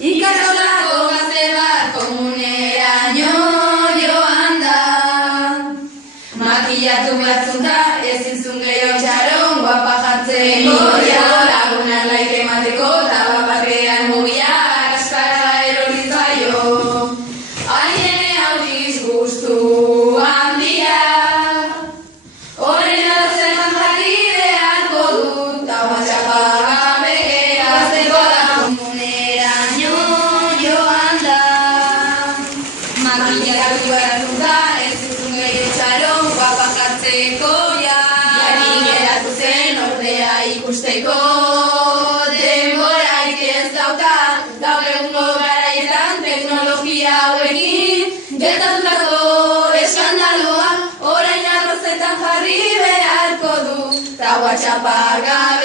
Ikastolako gazte bat komuneraino joan da. Makillatu batzunta ezin zuen gehiago txaron guapa jartzen goia. Lagunan laik emateko eta bapatean mugia kaskara erori zaio. Haine haudiz guztu handia. Horren adozetan jarri beharko dut eta WhatsAppa begera gazteko da komuneraino joan da. Makillatu batzunta ezin zuen gehiago txaron guapa jartzeko ja. Jakin geratu zen ordea ikusteko denborarik ez dauka. Gaur egungo garaietan teknologia hauekin gertatutako eskandaloa orain arrozetan jarri beharko du ta WhatsAppa gabe